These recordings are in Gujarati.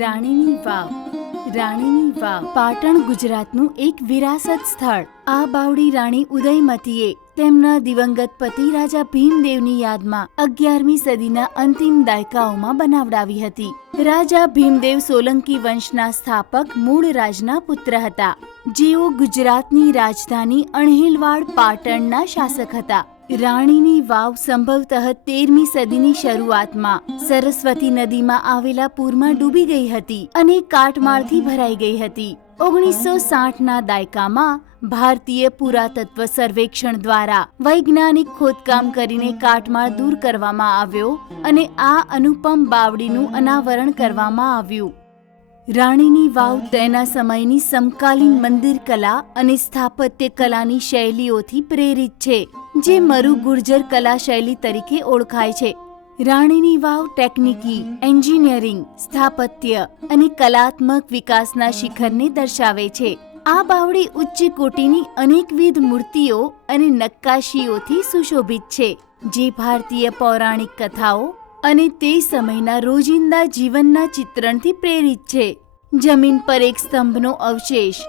રાણીની વાવ. રાણીની વાવ પાટણ ગુજરાતનું એક વિરાસત સ્થળ. આ બાવડી રાણી ઉદયમતીએ તેમના દિવંગત પતિ રાજા ભીમદેવની યાદમાં 11મી સદીના અંતિમ દાયકાઓમાં બનાવડાવી હતી. રાજા ભીમદેવ સોલંકી વંશના સ્થાપક મૂળ રાજના પુત્ર હતા, જેઓ ગુજરાતની રાજધાની અણહિલવાડ પાટણના શાસક હતા. રાણીની વાવ સંભવતઃ 13મી સદીની શરૂઆતમાં સરસ્વતી નદીમાં આવેલા પૂરમાં ડૂબી ગઈ હતી અને કાટમાળથી ભરાઈ ગઈ હતી. 1960ના દાયકામાં ભારતીય પુરાતત્વ સર્વેક્ષણ દ્વારા વૈજ્ઞાનિક ખોદકામ કરીને કાટમાળ દૂર કરવામાં આવ્યો અને આ અનુપમ બાવડીનું અનાવરણ કરવામાં આવ્યું. રાણીની વાવ તેના સમયની સમકાલીન મંદિર કલા અને સ્થાપત્ય કલાની શૈલીઓથી પ્રેરિત છે, જે મરુ ગુર્જર કલા શૈલી તરીકે ઓળખાય છે. રાણીની વાવ ટેકનિકી, એન્જિનિયરિંગ, સ્થાપત્ય અને કલાત્મક વિકાસના શિખરને દર્શાવે છે. આ બાવડી ઉચ્ચ કોટીની અનેકવિધ મૂર્તિઓ અને નક્કાશીઓથી સુશોભિત છે, જે ભારતીય પૌરાણિક કથાઓ અને તે સમયના રોજિંદા જીવનના ચિત્રણથી પ્રેરિત છે. જમીન પર એક સ્તંભનો અવશેષ,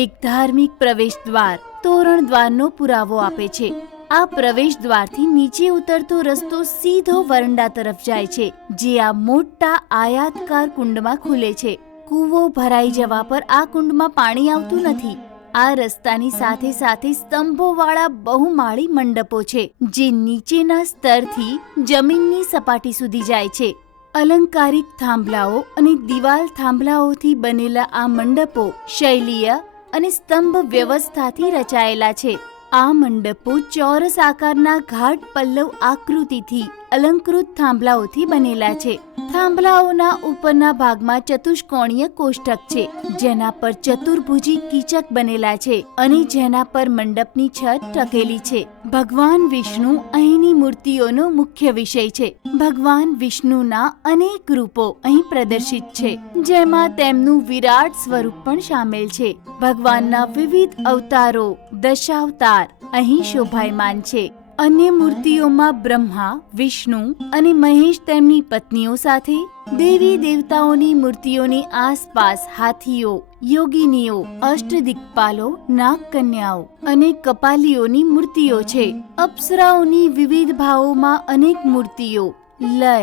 એક ધાર્મિક પ્રવેશ દ્વાર, તોરણ દ્વારનો પુરાવો આપે છે. આ પ્રવેશ દ્વારથી નીચે ઉતરતો રસ્તો સીધો વરંડા તરફ જાય છે, જે આ મોટા આયાતકાર કુંડમાં ખુલે છે. કૂવો ભરાઈ જવા પર આ કુંડમાં પાણી આવતું નથી. આ રસ્તાની સાથે સાથે સ્તંભોવાળા બહુમાળી મંડપો છે, જે નીચેના સ્તરથી જમીનની સપાટી સુધી જાય છે. અલંકારિક થાંભલાઓ અને દિવાલ થાંભલાઓથી બનેલા આ મંડપો શૈલીય અને સ્તંભ વ્યવસ્થાથી રચાયેલા છે. આ મંડપો ચોરસ આકારના ઘાટ પલ્લવ આકૃતિથી અલંકૃત થાંભલાઓથી બનેલા છે. થાંભલાઓના ઉપરના ભાગમાં ચતુષ્કોણીય કોષ્ટક છે, જેના પર ચતુર્ભુજી કીચક બનેલા છે અને જેના પર મંડપની છત ટકેલી છે. ભગવાન વિષ્ણુ અહીંની મૂર્તિઓનો મુખ્ય વિષય છે. ભગવાન વિષ્ણુના અનેક રૂપો અહીં પ્રદર્શિત છે, જેમાં તેમનું વિરાટ સ્વરૂપ પણ સામેલ છે. ભગવાનના વિવિધ અવતારો, દશાવતાર અહીં શોભાયમાન છે. અન્ય મૂર્તિઓમાં બ્રહ્મા, વિષ્ણુ અને મહેશ તેમની પત્નીઓ સાથે, દેવી દેવતાઓની મૂર્તિઓની આસપાસ હાથીઓ, યોગિનીઓ, અષ્ટદિક્પાલો, નાગકન્યાઓ અને કપાલીઓની મૂર્તિઓ છે. અપ્સરાઓની વિવિધ ભાવોમાં અનેક મૂર્તિઓ લય,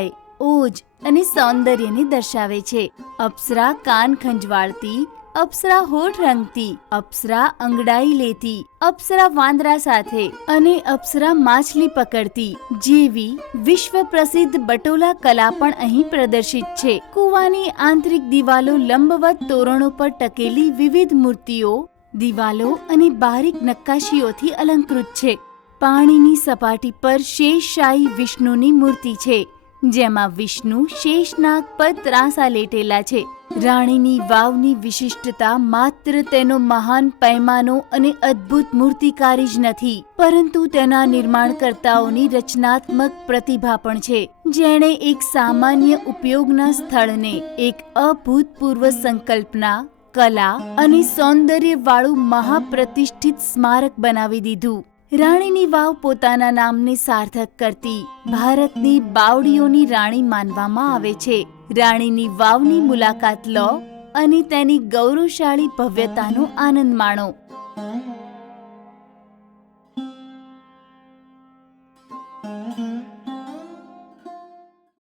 ઓજ અને સૌંદર્યને દર્શાવે છે. અપ્સરા કાન ખંજવાળતી, અપ્સરા હોઠ રંગતી, અપ્સરા અંગડાઈ લેતી, અપ્સરા વાંદરા સાથે અને અપ્સરા માછલી પકડતી જેવી વિશ્વ પ્રસિદ્ધ બટોલા કલા પણ અહીં પ્રદર્શિત છે. કૂવાની આંતરિક દિવાલો લંબવત તોરણો પર ટકેલી વિવિધ મૂર્તિઓ, દિવાલો અને બારીક નક્કાશીઓથી અલંકૃત છે. પાણીની સપાટી પર શેષશાહી વિષ્ણુની મૂર્તિ છે, જેમાં વિષ્ણુ શેષનાગ પર ત્રાંસા લેટેલા છે. રાણીની વાવની વિશિષ્ટતા માત્ર તેનો મહાન પૈમાનો અને અદ્ભુત મૂર્તિકારી જ નથી, પરંતુ તેના નિર્માણકર્તાઓની રચનાત્મક પ્રતિભા પણ છે, જેણે એક સામાન્ય ઉપયોગના સ્થળને એક અભૂતપૂર્વ સંકલ્પના, કલા અને સૌંદર્યવાળું મહાપ્રતિષ્ઠિત સ્મારક બનાવી દીધું. રાણીની વાવ પોતાના નામને સાર્થક કરતી ભારતની બાવડીઓની રાણી માનવામાં આવે છે. રાણીની વાવની મુલાકાત લો અને તેની ગૌરવશાળી ભવ્યતાનો આનંદ માણો.